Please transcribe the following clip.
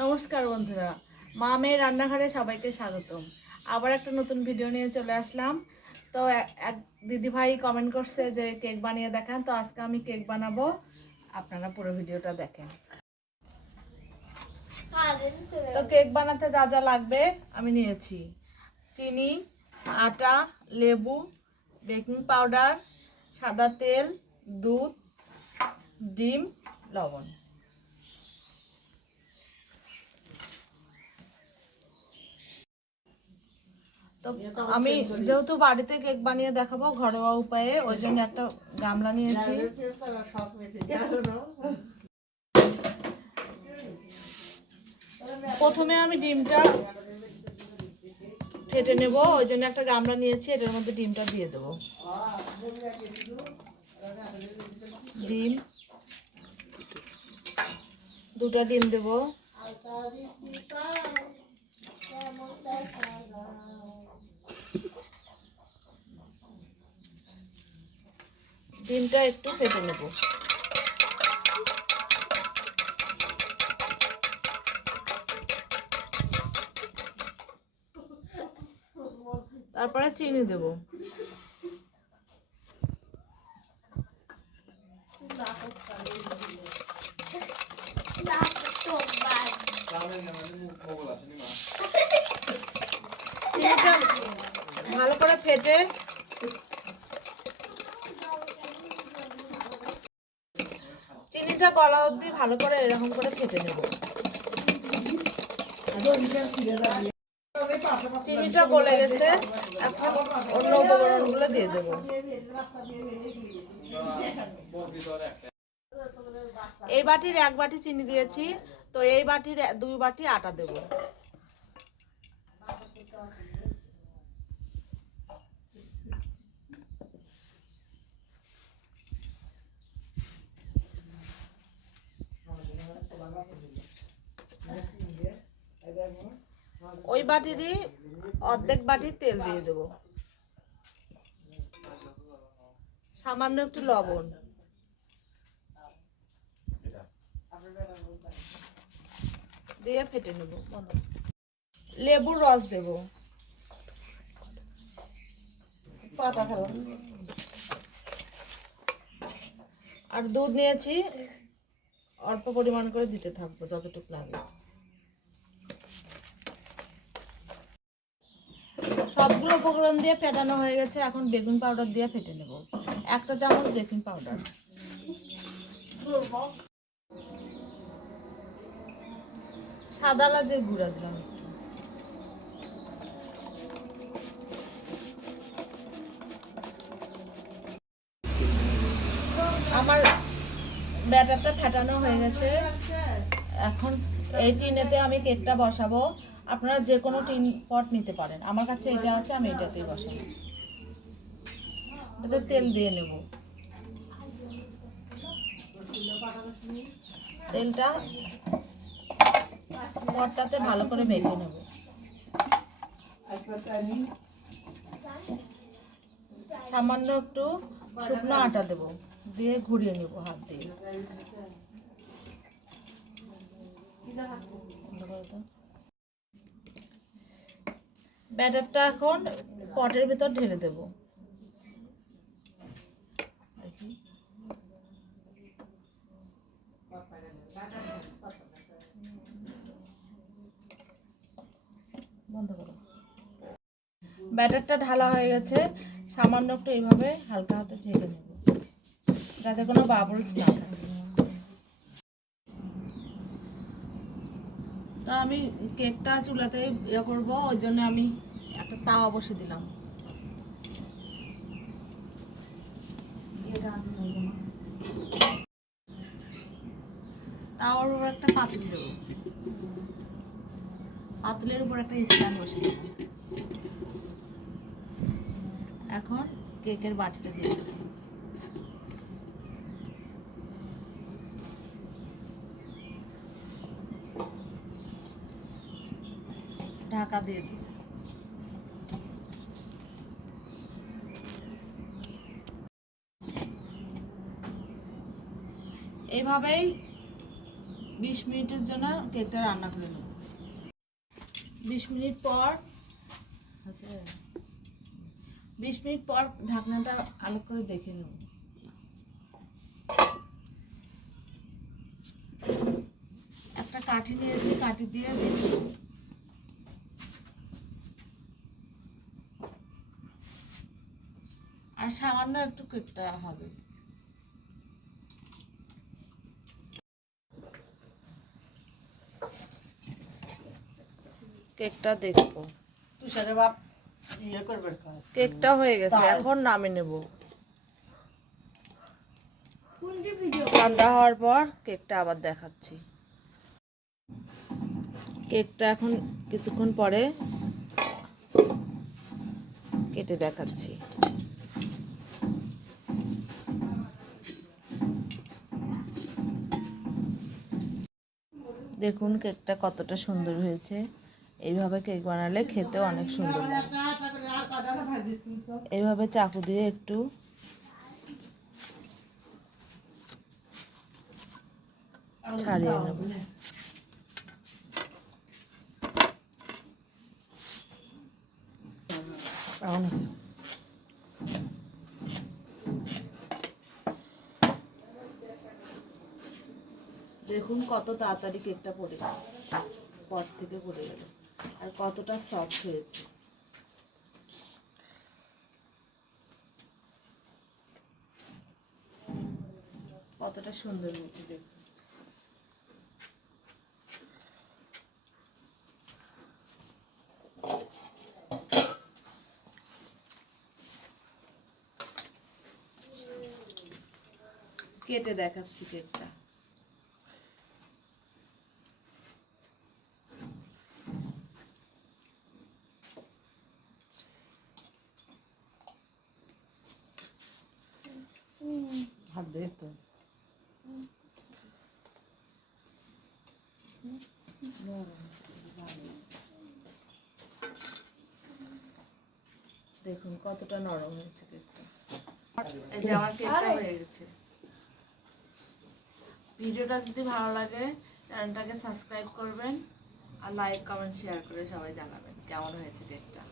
নমস্কার বন্ধুরা, মা মেয়ের রান্নাঘরে সবাইকে স্বাগতম। আবার একটা নতুন ভিডিও নিয়ে চলে আসলাম। তো এক দিদিভাই কমেন্ট করছে যে কেক বানিয়ে দেখান, তো আজকে আমি কেক বানাবো। আপনারা পুরো ভিডিওটা দেখেন। তো কেক বানাতে যা যা লাগবে আমি নিয়েছি: চিনি, আটা, লেবু, বেকিং পাউডার, সাদা তেল, দুধ, ডিম, লবণ। তো আমি যেহেতু বাড়িতে কেক বানিয়ে দেখাবো ঘরোয়া উপায়ে, ওই জন্য একটা গামলা নিয়েছি। প্রথমে আমি ডিমটা ফেটে নেব, ওই জন্য একটা গামলা নিয়েছি, এটার মধ্যে ডিমটা দিয়ে দেবো। ডিম, দুটো ডিম দেব। ডিমটা একটু ফেটে নেব। তারপরে চিনি দেব। চিনিটা ভালো করে ফেটে চিনিটা গলা অবধি ভালো করে এরকম করে ফেটে নেব। চিনিটা গলে গেছে, এখন অন্য উপকরণগুলো দিয়ে দেব। এই বাটির 1 বাটি চিনি দিয়েছি, তো এই বাটির 2 বাটি আটা দেব। ওই বাটিরই অর্ধেক বাটি তেল দিয়ে দেব। সামান্য একটু লবণ দিয়ে ফেটে নেব। লেবুর রস দেব। আর দুধ নিয়েছি, অল্প পরিমাণ করে দিতে থাকবো যতটুকু লাগে। সবগুলো উপকরণ দিয়ে ফেটানো হয়ে গেছে, এখন বেকিং পাউডার দিয়ে ফেটে নেব। 1 চা চামচ বেকিং পাউডার, সাদা এলাচের গুঁড়া দিলাম একটু। আমার ব্যাটারটা ফেটানো হয়ে গেছে, এখন এই টিনেতে আমি কেকটা বসাবো। আপনারা যে কোনো টিন পট নিতে পারেন, আমার কাছে এটা আছে, আমি এটাতেই বসাবো। এটাতে তেল দিয়ে নেব। তেলটা পটটাতে ভালো করে মেখে নেব। সামান্য একটু শুকনো আটা দেব, দিয়ে ঘুরিয়ে নেব হাত দিয়ে। ব্যাটারটা এখন পটের ভিতর ঢেলে দেব। বন্ধ করো। ব্যাটারটা ঢালা হয়ে গেছে, সামান্য একটু এইভাবে হালকা হাতে ঝেড়ে নেব যাতে কোনো বাবলস না থাকে। তো আমি কেকটা চুলাতে ইয়ে করবো, ওই জন্য আমি একটা তাওয়া বসে দিলাম। তাওয়ার উপর একটা পাতিল দেবো, পাতিলের উপর একটা স্ট্যান্ড বসে দিলাম। এখন কেকের বাটিটা দিয়ে দেবো। ঢাকা দিয়ে দিই। এইভাবেই 20 মিনিটের জন্য কেকটা রান্না করে নেব। 20 মিনিট পর 20 মিনিট পর ঢাকনাটা আলো করে দেখে নেব। একটা কাঠি নিয়েছি, কাঠি দিয়ে দেখে নেব। আর সামান্য একটু কেকটা হবে। কেকটা দেখবো। তুষারে বাপ ইয়ে করবে কেকটা হয়ে গেছে, এখন নামিয়ে নেব। ঠান্ডা হওয়ার পর কেকটা আবার দেখাচ্ছি। কেকটা এখন কিছুক্ষণ পরে কেটে দেখাচ্ছি। দেখুন কেকটা কতটা সুন্দর হয়েছে। এইভাবে কেক বানালে খেতেও অনেক সুন্দর লাগে। এইভাবে চাকু দিয়ে একটু ছাড়িয়ে নেব। দেখুন কত তাড়াতাড়ি কেকটা পড়ে গেল, পর থেকে পড়ে গেল, আর কতটা সফট হয়েছে। কতটা সুন্দর হয়েছে দেখুন। কেটে দেখাচ্ছি কেকটা। হাত দিয়ে তো দেখুন কতটা নরম হয়েছে কেকটা। এই যে আমার কেকটা হয়ে গেছে। ভিডিওটা যদি ভালো লাগে চ্যানেলটাকে সাবস্ক্রাইব করবেন, আর লাইক কমেন্ট শেয়ার করে সবাই জানাবেন কেমন হয়েছে কেকটা।